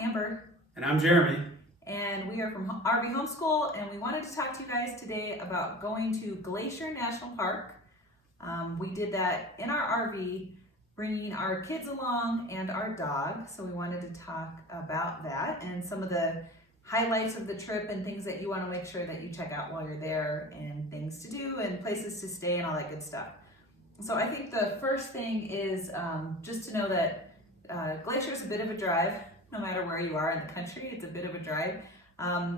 Amber. And I'm Jeremy. And we are from RV Homeschool, and we wanted to talk to you guys today about going to Glacier National Park. We did that in our RV, bringing our kids along and our dog. So we wanted to talk about that and some of the highlights of the trip and things that you want to make sure that you check out while you're there, and things to do and places to stay and all that good stuff. So I think the first thing is just to know that Glacier is a bit of a drive. No matter where you are in the country, it's a bit of a drive.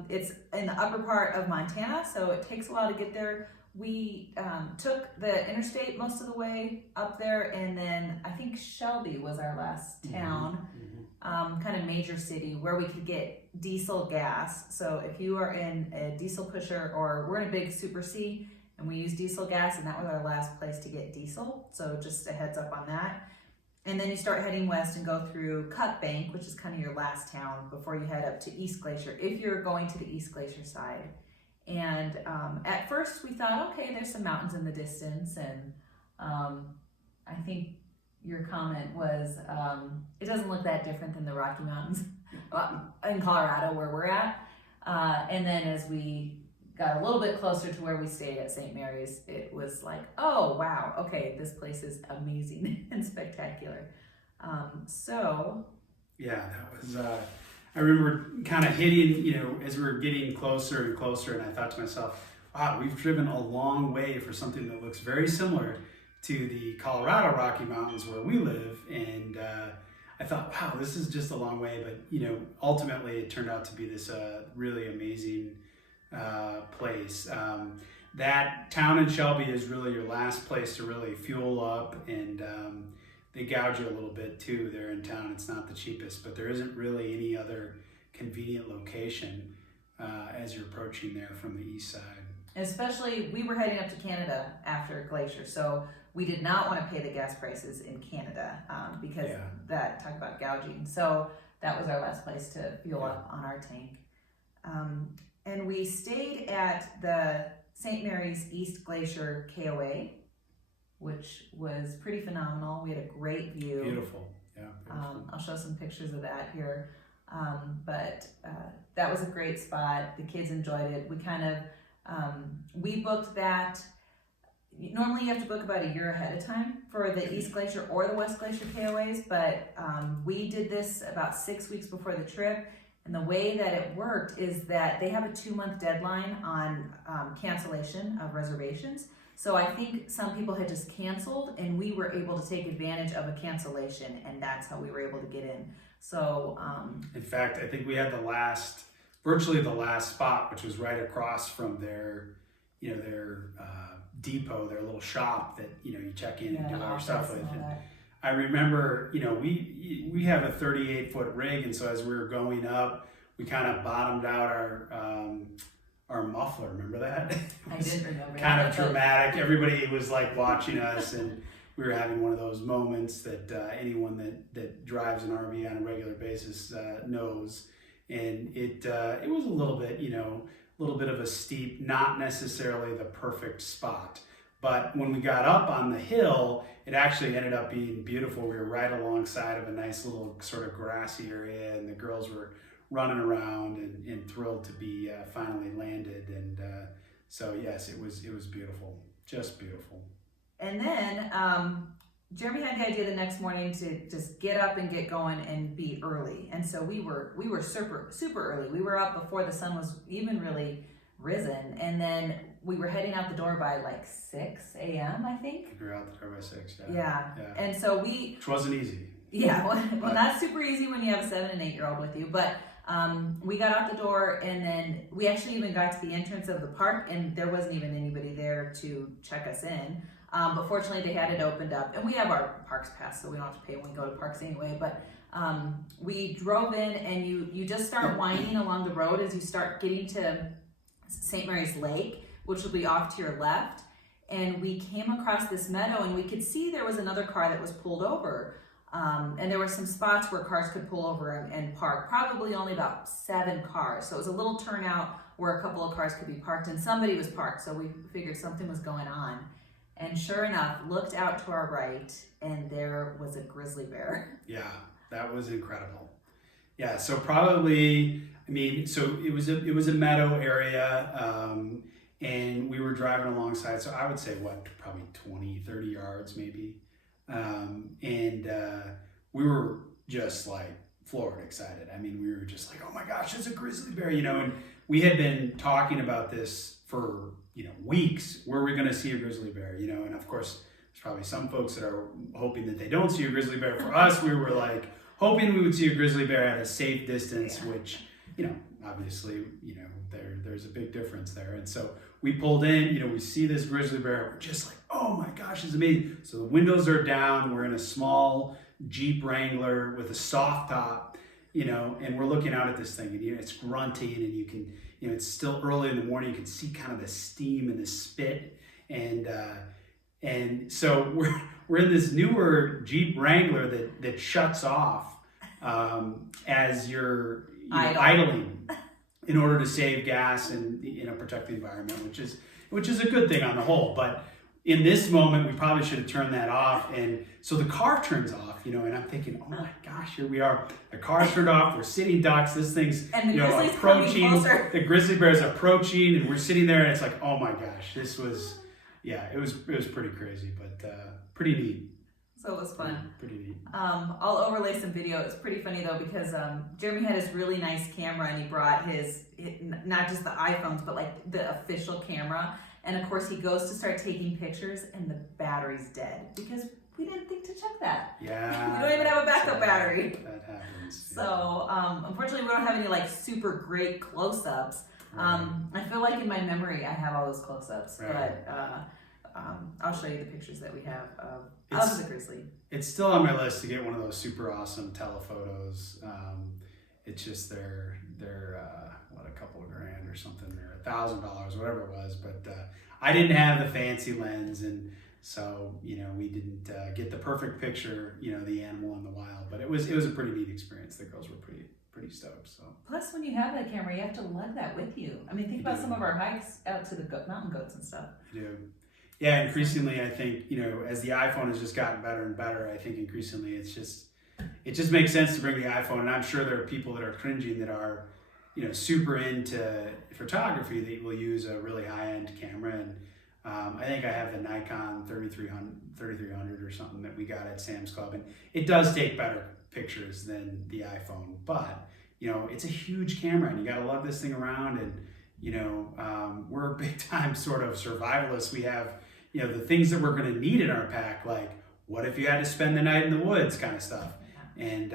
It's in the upper part of Montana, so it takes a while to get there. We took the interstate most of the way up there, and then I think Shelby was our last town, kind of major city where we could get diesel gas. So if you are in a diesel pusher, or we're in a big Super C and we use diesel gas, and that was our last place to get diesel. So just a heads up on that. And then you start heading west and go through Cut Bank, which is kind of your last town before you head up to East Glacier, if you're going to the East Glacier side. And at first we thought, okay, there's some mountains in the distance. And I think your comment was, it doesn't look that different than the Rocky Mountains in Colorado where we're at. And then as we got a little bit closer to where we stayed at St. Mary's, it was like, oh wow, okay, this place is amazing and spectacular. Yeah, that was, I remember kind of hitting, as we were getting closer and closer, and I thought to myself, wow, we've driven a long way for something that looks very similar to the Colorado Rocky Mountains where we live. And I thought, wow, this is just a long way. But, ultimately it turned out to be this really amazing place. That town in Shelby is really your last place to really fuel up, and they gouge you a little bit too there in town. It's not the cheapest, but there isn't really any other convenient location as you're approaching there from the east side. Especially, we were heading up to Canada after Glacier, so we did not want to pay the gas prices in Canada because that, talk about gouging. So that was our last place to fuel up on our tank. And we stayed at the St. Mary's East Glacier KOA, which was pretty phenomenal. We had a great view. Beautiful, yeah. Beautiful. I'll show some pictures of that here. But that was a great spot. The kids enjoyed it. We kind of, we booked that. Normally you have to book about a year ahead of time for the East Glacier or the West Glacier KOAs, but we did this about 6 weeks before the trip. And the way that it worked is that they have a 2-month deadline on cancellation of reservations. So I think some people had just canceled, and we were able to take advantage of a cancellation, and that's how we were able to get in. So in fact, I think we had virtually the last spot, which was right across from their depot, their little shop that you check in and do all your stuff with. And I remember, we have a 38-foot rig, and so as we were going up, we kind of bottomed out our muffler. Remember that? I did remember. Kind of dramatic. Everybody was like watching us, and we were having one of those moments that anyone that drives an RV on a regular basis knows. And it was a little bit of a steep, not necessarily the perfect spot. But when we got up on the hill, it actually ended up being beautiful. We were right alongside of a nice little sort of grassy area, and the girls were running around and thrilled to be finally landed. And so yes, it was beautiful, just beautiful. And then Jeremy had the idea the next morning to just get up and get going and be early. And so we were super early. We were up before the sun was even really risen, and then we were heading out the door by like 6 a.m. I think. We were out the door by 6. Yeah. And so which wasn't easy. Yeah, well, not super easy when you have a 7 and 8 year old with you, but we got out the door, and then we actually even got to the entrance of the park, and there wasn't even anybody there to check us in. But fortunately they had it opened up, and we have our parks pass, so we don't have to pay when we go to parks anyway. But we drove in, and you just start winding along the road as you start getting to St. Mary's Lake, which will be off to your left. And we came across this meadow, and we could see there was another car that was pulled over. And there were some spots where cars could pull over and park, probably only about 7 cars. So it was a little turnout where a couple of cars could be parked, and somebody was parked, so we figured something was going on. And sure enough, looked out to our right, and there was a grizzly bear. Yeah, that was incredible. Yeah, so probably, I mean, so it was a meadow area, and we were driving alongside, so I would say what, probably 20, 30 yards maybe. And we were just like floored excited. I mean, we were just like, oh my gosh, it's a grizzly bear, you know, and we had been talking about this for, you know, weeks. Where are we going to see a grizzly bear, you know? And of course, there's probably some folks that are hoping that they don't see a grizzly bear. For us, we were like hoping we would see a grizzly bear at a safe distance, which, you know, obviously, you know, there's a big difference there. And so we pulled in, you know, we see this grizzly bear, we're just like, oh my gosh, it's amazing. So the windows are down, we're in a small Jeep Wrangler with a soft top, you know, and we're looking out at this thing, and you know, it's grunting, and you can, you know, it's still early in the morning, you can see kind of the steam and the spit, and so we're in this newer Jeep Wrangler that shuts off as you're, you know, idling in order to save gas and, you know, protect the environment, which is a good thing on the whole. But in this moment, we probably should have turned that off. And so the car turns off, you know, and I'm thinking, oh my gosh, here we are. The car's turned off. We're sitting ducks. This thing's, and the you know, grizzly's approaching. The grizzly bear is approaching, and we're sitting there, and it's like, oh my gosh, this was, yeah, it was pretty crazy, but pretty neat. So it was fun. Pretty neat. I'll overlay some video. It's pretty funny though, because Jeremy had his really nice camera, and he brought his not just the iPhones, but like the official camera. And of course, he goes to start taking pictures, and the battery's dead because we didn't think to check that. Yeah. We don't even have a backup battery. That happens. Yeah. So unfortunately, we don't have any like super great close-ups. Right. I feel like in my memory, I have all those close-ups, Right. but I'll show you the pictures that we have of the grizzly. It's still on my list to get one of those super awesome telephotos. It's just they're what, a couple of grand or something, or $1,000, whatever it was. But I didn't have the fancy lens, and so, you know, we didn't get the perfect picture, you know, the animal in the wild. But it was a pretty neat experience. The girls were pretty stoked. So Plus, when you have that camera, you have to lug that with you. I mean, think about some of our hikes out to the mountain goats and stuff. You do. Yeah, increasingly, I think, you know, as the iPhone has just gotten better and better, I think increasingly it just makes sense to bring the iPhone. And I'm sure there are people that are cringing that are, you know, super into photography that will use a really high-end camera. And I think I have the Nikon 3300 or something that we got at Sam's Club. And it does take better pictures than the iPhone. But, you know, it's a huge camera, and you got to lug this thing around. And, you know, we're big-time sort of survivalists. We have, you know, the things that we're going to need in our pack, like what if you had to spend the night in the woods kind of stuff. And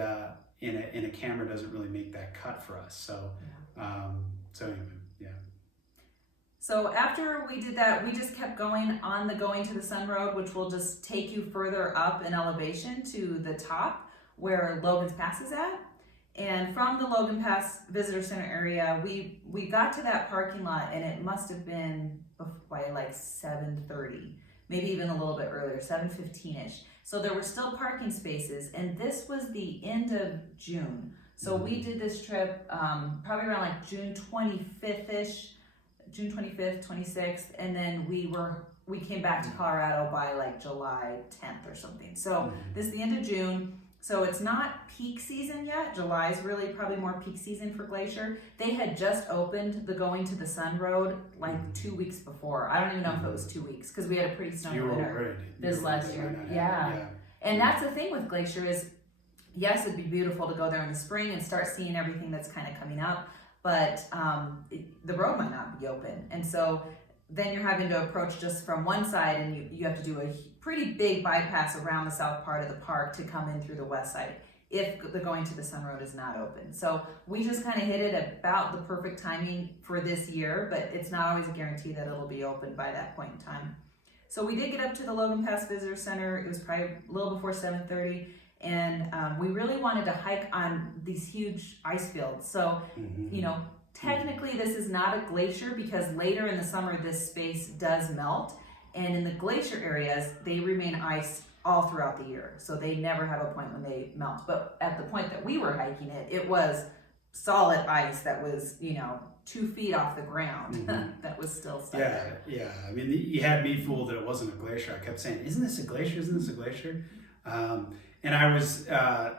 in a camera doesn't really make that cut for us. So, so anyway, yeah. So after we did that, we just kept going on the Going to the Sun Road, which will just take you further up in elevation to the top where Logan's Pass is at. And from the Logan Pass Visitor Center area, we got to that parking lot, and it must have been by like 7:30, maybe even a little bit earlier, 7:15ish. So there were still parking spaces, and this was the end of June. So we did this trip probably around like June 25th-ish, June 25th, 26th, and then we came back to Colorado by like July 10th or something. So this is the end of June. So it's not peak season yet. July is really probably more peak season for Glacier. They had just opened the Going to the Sun Road like 2 weeks before. I don't even know if it was 2 weeks, because we had a pretty snowy winter this last year. Yeah. And that's the thing with Glacier is, yes, it'd be beautiful to go there in the spring and start seeing everything that's kind of coming up, but the road might not be open. And so then you're having to approach just from one side, and you have to do a pretty big bypass around the south part of the park to come in through the west side if the Going to the Sun Road is not open. So we just kind of hit it about the perfect timing for this year, but it's not always a guarantee that it'll be open by that point in time. So we did get up to the Logan Pass Visitor Center. It was probably a little before 7:30, and we really wanted to hike on these huge ice fields. So, you know, technically this is not a glacier, because later in the summer this space does melt, and in the glacier areas they remain ice all throughout the year, so they never have a point when they melt. But at the point that we were hiking it was solid ice that was, you know, 2 feet off the ground. That was still stuck there. Yeah. I mean, you had me fooled that it wasn't a glacier. I kept saying, isn't this a glacier? Isn't this a glacier? And And I was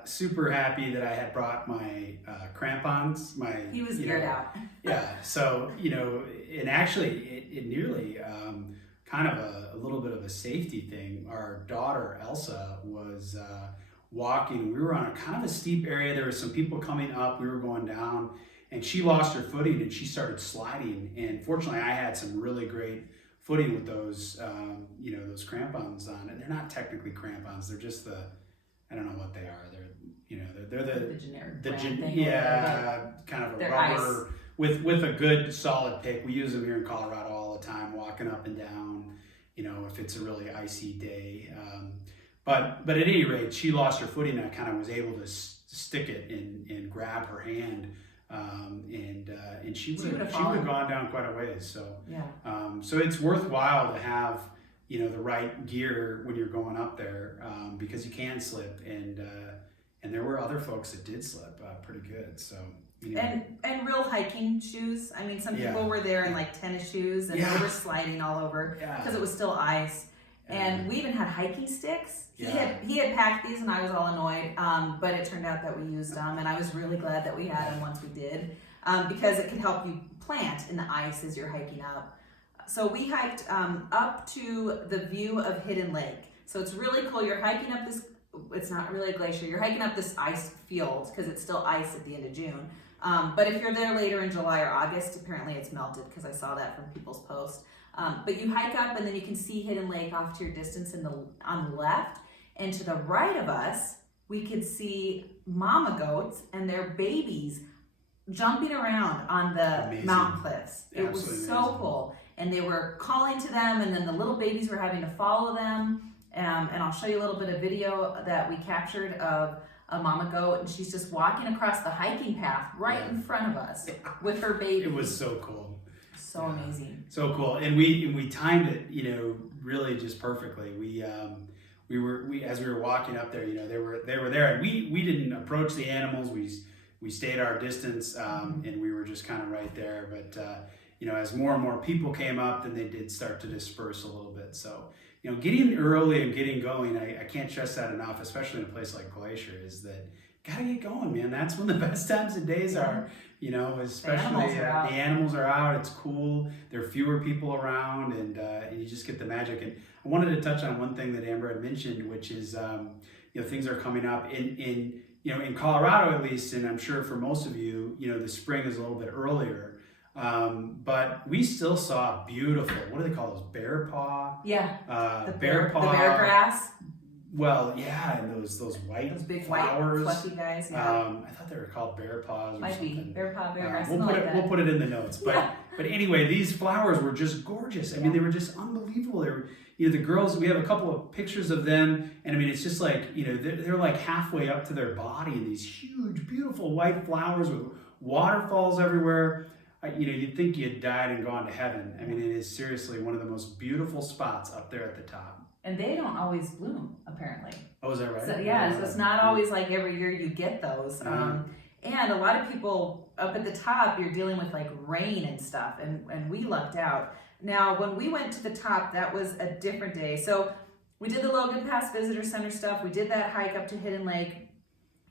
super happy that I had brought my crampons. He was geared out. Yeah. So, and actually it nearly kind of a little bit of a safety thing. Our daughter, Elsa, was walking. We were on a kind of a steep area. There were some people coming up. We were going down. And she lost her footing and she started sliding. And fortunately, I had some really great footing with those, those crampons on. And they're not technically crampons. They're just I don't know what they are. They're the generic kind of a they're rubber with a good solid pick. We use them here in Colorado all the time, walking up and down. If it's a really icy day. But at any rate, she lost her footing. And I kind of was able to stick it and grab her hand. And she would have gone down quite a ways. So so it's worthwhile to have the right gear when you're going up there, because you can slip, and there were other folks that did slip pretty good. So and real hiking shoes. I mean, some people were there in like tennis shoes, and they were sliding all over because it was still ice. And we even had hiking sticks. He had packed these, and I was all annoyed. But it turned out that we used them, and I was really glad that we had them once we did, because it can help you plant in the ice as you're hiking up. So we hiked up to the view of Hidden Lake. So it's really cool. You're hiking up this. It's not really a glacier. You're hiking up this ice field because it's still ice at the end of June. But if you're there later in July or August, apparently it's melted because I saw that from people's posts. But you hike up, and then you can see Hidden Lake off to your distance on the left. And to the right of us, we could see mama goats and their babies jumping around on the mountain cliffs. It was so cool. And they were calling to them, and then the little babies were having to follow them. And I'll show you a little bit of video that we captured of a mama goat, and she's just walking across the hiking path right in front of us with her baby. It was so cool. So amazing. So cool. And we timed it, really just perfectly. We as we were walking up there, they were there, and we didn't approach the animals. We stayed our distance, and we were just kind of right there. But as more and more people came up, then they did start to disperse a little bit. So getting early and getting going, I can't stress that enough, especially in a place like Glacier, is that you gotta get going, man. That's when the best times of days are. Especially the animals are out. It's cool. There are fewer people around, and you just get the magic. And I wanted to touch on one thing that Amber had mentioned, which is things are coming up in Colorado at least, and I'm sure for most of you, the spring is a little bit earlier. But we still saw beautiful. What do they call those? Bear paw. Yeah. The bear paw. The bear grass. Well, yeah, and those big flowers. White fluffy guys. Yeah. I thought they were called bear paws or Might something. be bear paw, bear grass. We'll put it in the notes. But anyway, these flowers were just gorgeous. I mean, they were just unbelievable. They were, the girls. We have a couple of pictures of them, and I mean, it's just like they're like halfway up to their body, and these huge, beautiful white flowers with waterfalls everywhere. You'd think you had died and gone to heaven. I mean, it is seriously one of the most beautiful spots up there at the top. And they don't always bloom, apparently. Oh, is that right? So, so it's not always like every year you get those. And a lot of people up at the top, you're dealing with like rain and stuff, and we lucked out. Now, when we went to the top, that was a different day. So we did the Logan Pass Visitor Center stuff. We did that hike up to Hidden Lake,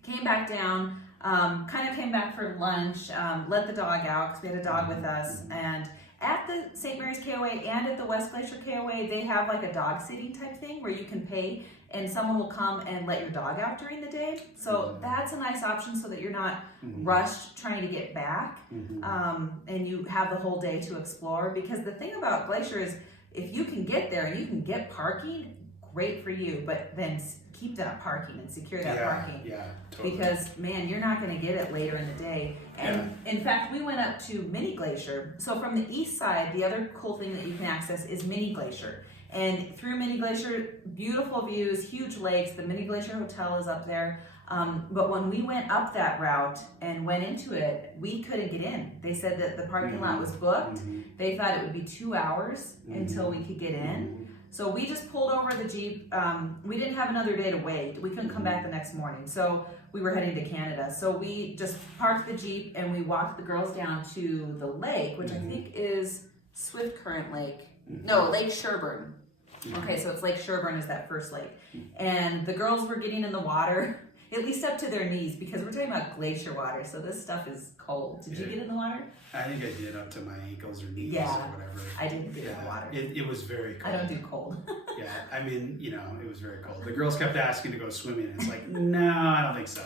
came back down, kind of came back for lunch, let the dog out because we had a dog with us. And at the St. Mary's KOA and at the West Glacier KOA, they have like a dog sitting type thing where you can pay and someone will come and let your dog out during the day. So that's a nice option so that you're not rushed trying to get back, and you have the whole day to explore. Because the thing about Glacier is if you can get there and you can get parking, great for you, but then keep that parking and secure that parking. Yeah, totally. Because man, you're not going to get it later in the day. And in fact, we went up to Mini Glacier. So from the east side, the other cool thing that you can access is Mini Glacier. And through Mini Glacier, beautiful views, huge lakes. The Mini Glacier Hotel is up there. But when we went up that route and went into it, we couldn't get in. They said that the parking lot was booked. They thought it would be 2 hours until we could get in. So we just pulled over the Jeep. We didn't have another day to wait. We couldn't come back the next morning. So we were heading to Canada. So we just parked the Jeep and we walked the girls down to the lake, which I think is Swift Current Lake. No, Lake Sherburne. Okay, so it's Lake Sherburne is that first lake. And the girls were getting in the water, at least up to their knees, because we're talking about glacier water, so this stuff is cold. Did you get in the water? I think I did up to my ankles or knees or whatever. I didn't get in the water. It was very cold. I don't do cold. Yeah, I mean, it was very cold. The girls kept asking to go swimming, and it's like, no, I don't think so.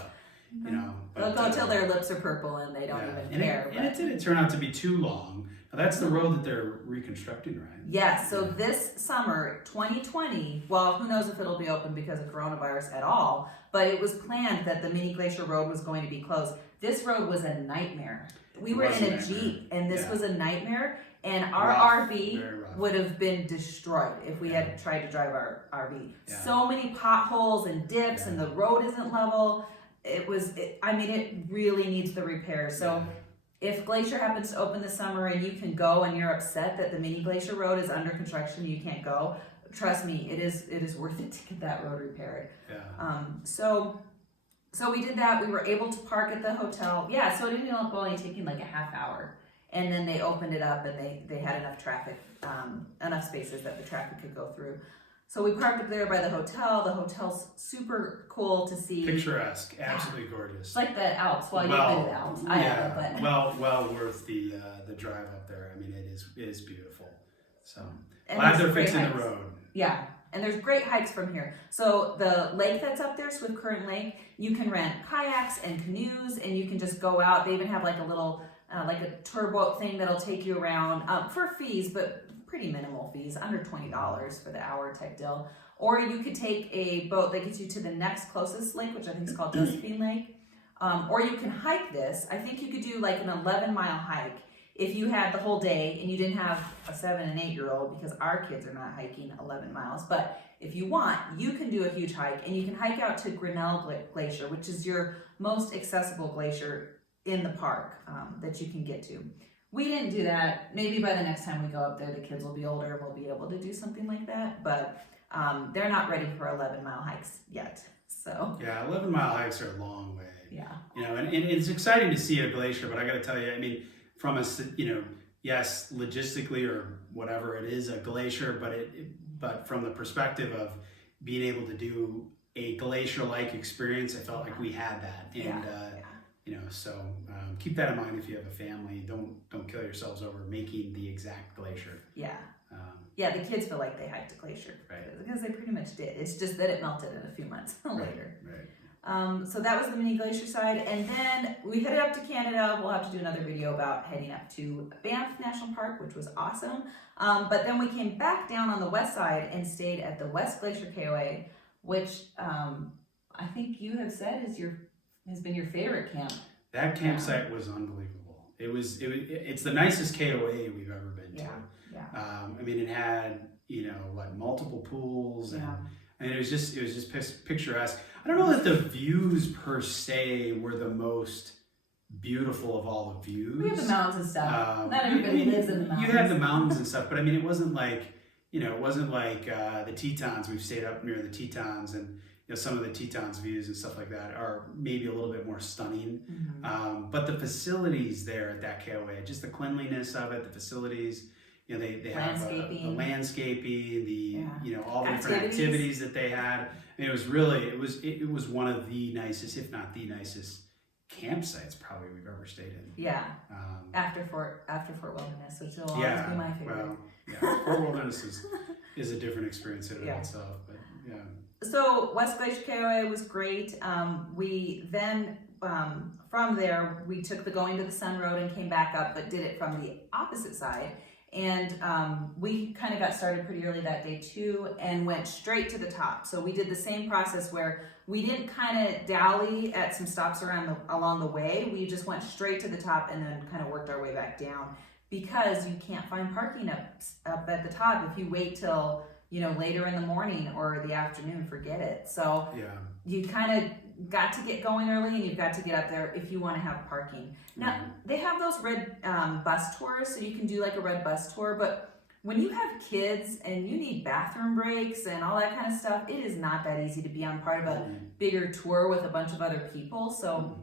But, they'll go till their lips are purple and they don't even care. And it didn't turn out to be too long. Now, that's the road that they're reconstructing, right? Yeah, so this summer, 2020, well, who knows if it'll be open because of coronavirus at all, but it was planned that the mini glacier road was going to be closed. This road was a nightmare. We were in a Jeep, and this was a nightmare, and our RV would have been destroyed if we had tried to drive our RV. Yeah. So many potholes and dips, and the road isn't level. It really needs the repair. So if Glacier happens to open this summer and you can go and you're upset that the mini glacier road is under construction, you can't go, trust me, it is worth it to get that road repaired. Yeah. So we did that. We were able to park at the hotel. Yeah, so it ended up only taking like a half hour. And then they opened it up and they had enough traffic, enough spaces that the traffic could go through. So we parked up there by the hotel. The hotel's super cool to see. Picturesque, absolutely gorgeous. It's like the Alps. Well, you've been to the Alps. I haven't, but well worth the drive up there. I mean, it is beautiful. So and glad they're fixing the road. Yeah, and there's great hikes from here. So the lake that's up there, Swift Current Lake, you can rent kayaks and canoes, and you can just go out. They even have like a little like a tour boat thing that'll take you around for fees, but pretty minimal fees, under $20 for the hour type deal. Or you could take a boat that gets you to the next closest lake, which I think is called Josephine Lake. Or you can hike this. I think you could do like an 11-mile hike if you had the whole day and you didn't have a 7 and 8-year-old, because our kids are not hiking 11 miles. But if you want, you can do a huge hike, and you can hike out to Grinnell Glacier, which is your most accessible glacier in the park that you can get to. We didn't do that. Maybe by the next time we go up there, the kids will be older and we'll be able to do something like that. But they're not ready for 11-mile hikes yet. So 11-mile hikes are a long way. Yeah. And it's exciting to see a glacier, but I got to tell you, I mean, from yes, logistically or whatever, it is a glacier, but from the perspective of being able to do a glacier-like experience, I felt like we had that. And so keep that in mind if you have a family. Don't kill yourselves over making the exact glacier. Yeah. The kids feel like they hiked a glacier, right? Because they pretty much did. It's just that it melted in a few months later. Right. So that was the mini glacier side, and then we headed up to Canada. We'll have to do another video about heading up to Banff National Park, which was awesome. But then we came back down on the west side and stayed at the West Glacier KOA, which I think you have said has been your favorite camp. That campsite was unbelievable. It's the nicest KOA we've ever been to. I mean, it had multiple pools, and it was just picturesque. I don't know that the views per se were the most beautiful of all the views. We had the mountains and stuff. Not everybody lives in the mountains. You had the mountains and stuff, but I mean, it wasn't like the Tetons. We've stayed up near the Tetons, and some of the Tetons views and stuff like that are maybe a little bit more stunning. Mm-hmm. But the facilities there at that KOA, just the cleanliness of it, the facilities, they have the landscaping, all the different activities that they had. I mean, it was one of the nicest, if not the nicest, campsites probably we've ever stayed in. Yeah. After Fort Wilderness, which will always be my favorite. Well, Fort Wilderness is a different experience in and of itself, but yeah. So West Glacier KOA was great. We then, from there, we took the Going to the Sun Road and came back up, but did it from the opposite side. And we kind of got started pretty early that day too, and went straight to the top. So we did the same process where we didn't kind of dally at some stops along the way. We just went straight to the top and then kind of worked our way back down, because you can't find parking up at the top if you wait till later in the morning or the afternoon. Forget it. So you kind of got to get going early, and you've got to get up there if you want to have parking. Now, they have those red bus tours, so you can do like a red bus tour, but when you have kids and you need bathroom breaks and all that kind of stuff, it is not that easy to be on part of a bigger tour with a bunch of other people. So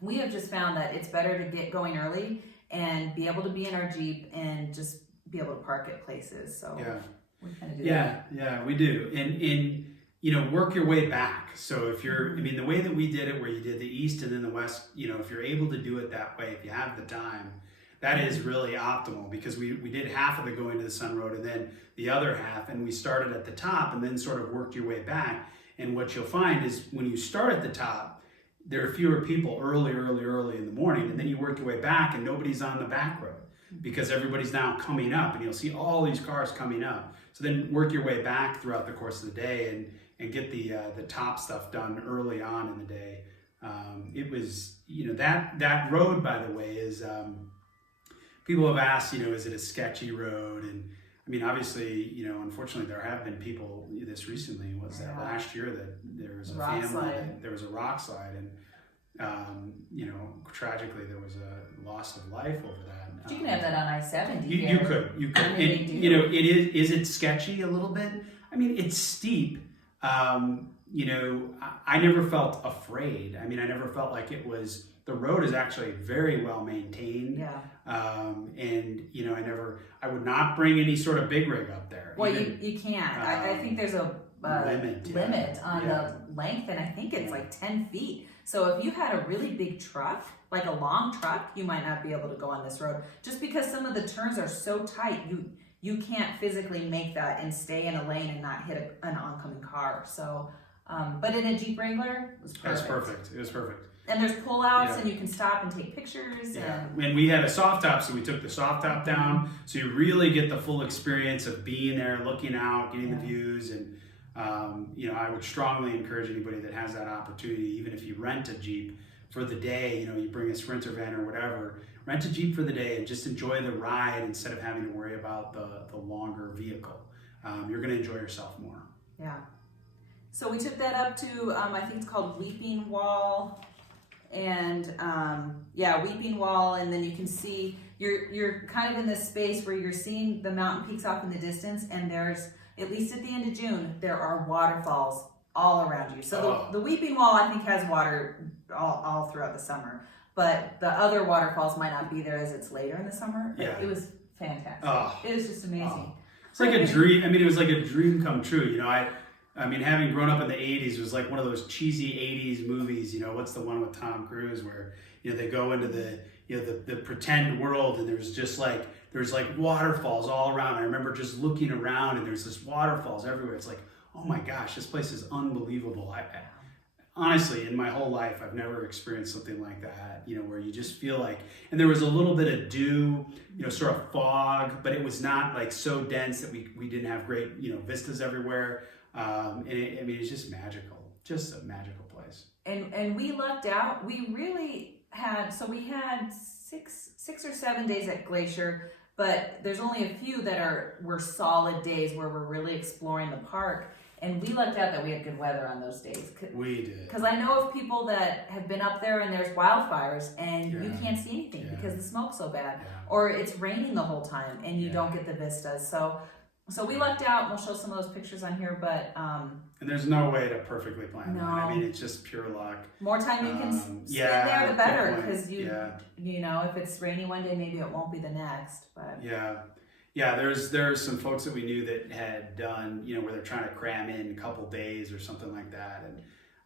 we have just found that it's better to get going early and be able to be in our Jeep and just be able to park at places. So we kind of do that. Yeah, we do. And work your way back. So if you're, the way that we did it, where you did the east and then the west, if you're able to do it that way, if you have the time, that is really optimal, because we did half of the going to the sun road and then the other half, and we started at the top and then sort of worked your way back. And what you'll find is when you start at the top, there are fewer people early in the morning, and then you work your way back and nobody's on the back road because everybody's now coming up, and you'll see all these cars coming up. So then work your way back throughout the course of the day and get the top stuff done early on in the day. It was, that road, by the way, is, people have asked, is it a sketchy road? And obviously, unfortunately, there have been people this recently, last year, that there was a family, there was a rock slide, and, tragically there was a loss of life over that. But you can have that on I-70. You could. And, is it sketchy a little bit? It's steep. I never felt afraid. I never felt like it was, the road is actually very well maintained. Yeah. And I would not bring any sort of big rig up there. Well, you can't. I think there's a limit on the length, and I think it's like 10 feet. So if you had a really big truck, like a long truck, you might not be able to go on this road, just because some of the turns are so tight. You can't physically make that and stay in a lane and not hit an oncoming car. So, but in a Jeep Wrangler, it was perfect. It was perfect. And there's pullouts, and you can stop and take pictures. Yeah. And we had a soft top, so we took the soft top down, so you really get the full experience of being there, looking out, getting the views. And I would strongly encourage anybody that has that opportunity, even if you rent a Jeep for the day, you bring a Sprinter van or whatever, rent a Jeep for the day and just enjoy the ride instead of having to worry about the longer vehicle. You're going to enjoy yourself more. Yeah. So we took that up to, I think it's called Weeping Wall. And Weeping Wall, and then you can see you're kind of in this space where you're seeing the mountain peaks off in the distance, and there's, at least at the end of June, there are waterfalls all around you. So the Weeping Wall, I think, has water all throughout the summer, but the other waterfalls might not be there as it's later in the summer. Yeah. It was fantastic. It was just amazing. It's like a dream. It was like a dream come true. Having grown up in the 80s, it was like one of those cheesy 80s movies, what's the one with Tom Cruise where, they go into the pretend world, and there's waterfalls all around. I remember just looking around, and there's this waterfalls everywhere. It's like, oh my gosh, this place is unbelievable. I honestly, in my whole life, I've never experienced something like that, where you just feel like, and there was a little bit of dew, sort of fog, but it was not like so dense that we didn't have great, vistas everywhere. And it's just magical, just a magical place. And we lucked out. We really had, so we had six or 7 days at Glacier, but there's only a few that were solid days where we're really exploring the park. And we lucked out that we had good weather on those days. We did. Because I know of people that have been up there and there's wildfires and you can't see anything because the smoke's so bad. Yeah. Or it's raining the whole time and you don't get the vistas. So we lucked out. We'll show some of those pictures on here, but and there's no way to perfectly plan that. It's just pure luck. More time you can spend there, the better, because if it's rainy one day, maybe it won't be the next. But there's some folks that we knew that had done where they're trying to cram in a couple days or something like that,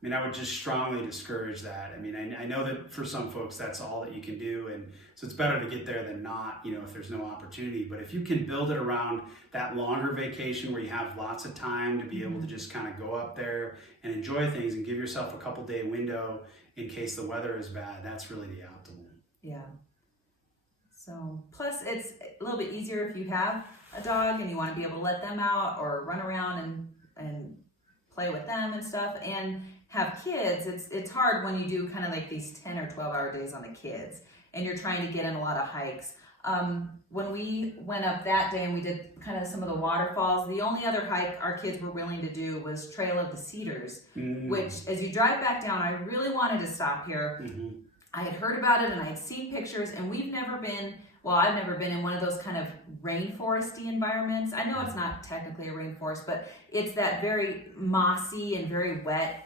and I would just strongly discourage that. I know that for some folks that's all that you can do, and so it's better to get there than not, if there's no opportunity. But if you can build it around that longer vacation where you have lots of time to be able to just kind of go up there and enjoy things and give yourself a couple day window in case the weather is bad, that's really the optimal. Yeah. So plus it's a little bit easier if you have a dog and you want to be able to let them out or run around and play with them and stuff, and have kids. It's hard when you do kind of like these 10 or 12 hour days on the kids and you're trying to get in a lot of hikes. When we went up that day and we did kind of some of the waterfalls, the only other hike our kids were willing to do was Trail of the Cedars, which as you drive back down, I really wanted to stop here. I had heard about it and I had seen pictures, and I've never been in one of those kind of rainforesty environments. I know it's not technically a rainforest, but it's that very mossy and very wet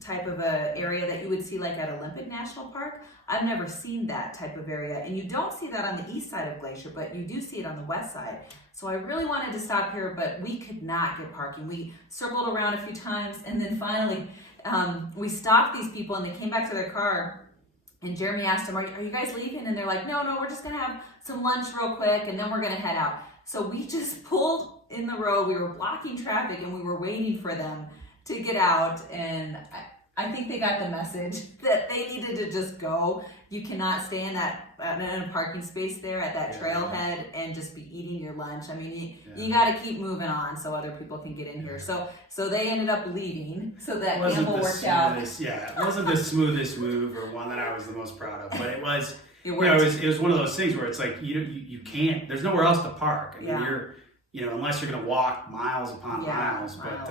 type of a area that you would see like at Olympic National Park. I've never seen that type of area, and you don't see that on the east side of Glacier, but you do see it on the west side. So I really wanted to stop here, but we could not get parking. We circled around a few times, and then finally we stopped these people, and they came back to their car, and Jeremy asked them, are you guys leaving? And they're like, no, we're just gonna have some lunch real quick, and then we're gonna head out. So we just pulled in the road. We were blocking traffic, and we were waiting for them to get out, and I think they got the message that they needed to just go. You cannot stay in a parking space there at that trailhead and just be eating your lunch. I mean, you got to keep moving on so other people can get in here. So they ended up leaving, so that gamble worked out. Yeah, it wasn't the smoothest move or one that I was the most proud of, but it was. It was one of those things where it's like you can't. There's nowhere else to park. I mean, unless you're going to walk miles upon miles. But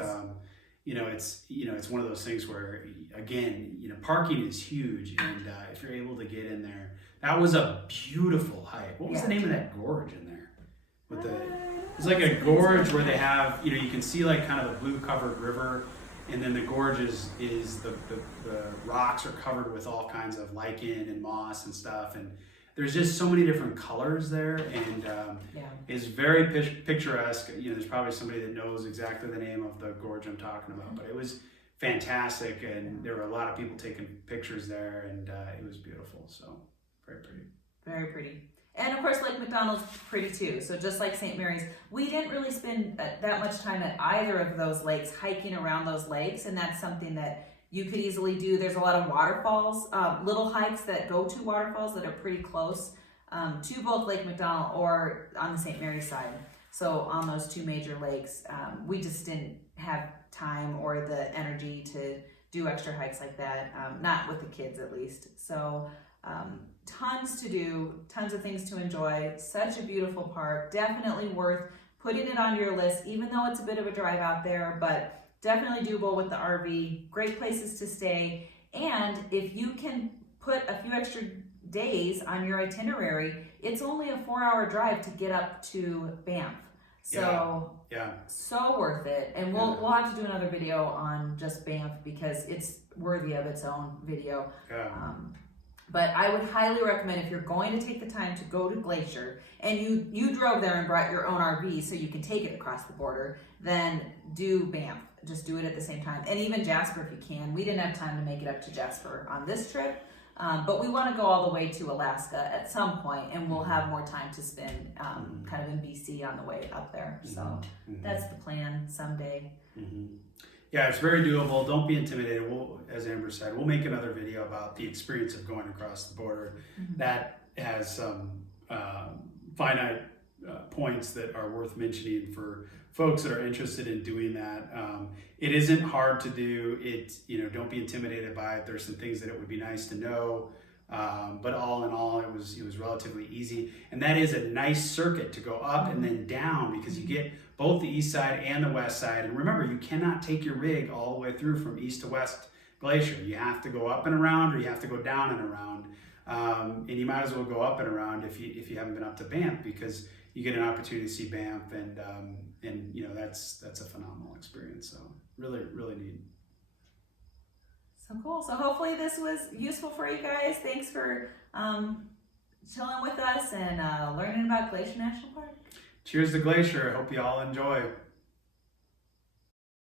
it's one of those things where, again, parking is huge, and if you're able to get in there, that was a beautiful hike. What was the name of that gorge in there? It's like a gorge where they have, you can see like kind of a blue covered river, and then the gorge is the rocks are covered with all kinds of lichen and moss and stuff, and there's just so many different colors there, and it's very picturesque. There's probably somebody that knows exactly the name of the gorge I'm talking about, but it was fantastic, and there were a lot of people taking pictures there, and it was beautiful. So very pretty. Very pretty. And of course, Lake McDonald's pretty too. So just like St. Mary's, we didn't really spend that much time at either of those lakes, hiking around those lakes, and that's something that you could easily do. There's a lot of waterfalls, little hikes that go to waterfalls that are pretty close to both Lake McDonald or on the St. Mary's side. So on those two major lakes, we just didn't have time or the energy to do extra hikes like that, not with the kids at least. So tons to do, tons of things to enjoy. Such a beautiful park, definitely worth putting it on your list, even though it's a bit of a drive out there, but definitely doable with the RV. Great places to stay, and if you can put a few extra days on your itinerary, it's only a 4-hour drive to get up to Banff. So so worth it. And we'll have to do another video on just Banff because it's worthy of its own video. But I would highly recommend, if you're going to take the time to go to Glacier, and you drove there and brought your own RV so you can take it across the border, then do Banff. Just do it at the same time. And even Jasper if you can. We didn't have time to make it up to Jasper on this trip, but we want to go all the way to Alaska at some point, and we'll have more time to spend kind of in BC on the way up there. So that's the plan someday. Yeah, it's very doable. Don't be intimidated. As Amber said, we'll make another video about the experience of going across the border. That has some finite points that are worth mentioning for folks that are interested in doing that. It isn't hard to do. Don't be intimidated by it. There's some things that it would be nice to know, but all in all, it was relatively easy. And that is a nice circuit to go up and then down, because you get both the east side and the west side. And remember, you cannot take your rig all the way through from east to west Glacier. You have to go up and around, or you have to go down and around. And you might as well go up and around if you haven't been up to Banff, because you get an opportunity to see Banff, and that's a phenomenal experience. So really, really neat. So cool. So hopefully this was useful for you guys. Thanks for chilling with us and learning about Glacier National Park. Cheers to Glacier. I hope you all enjoy.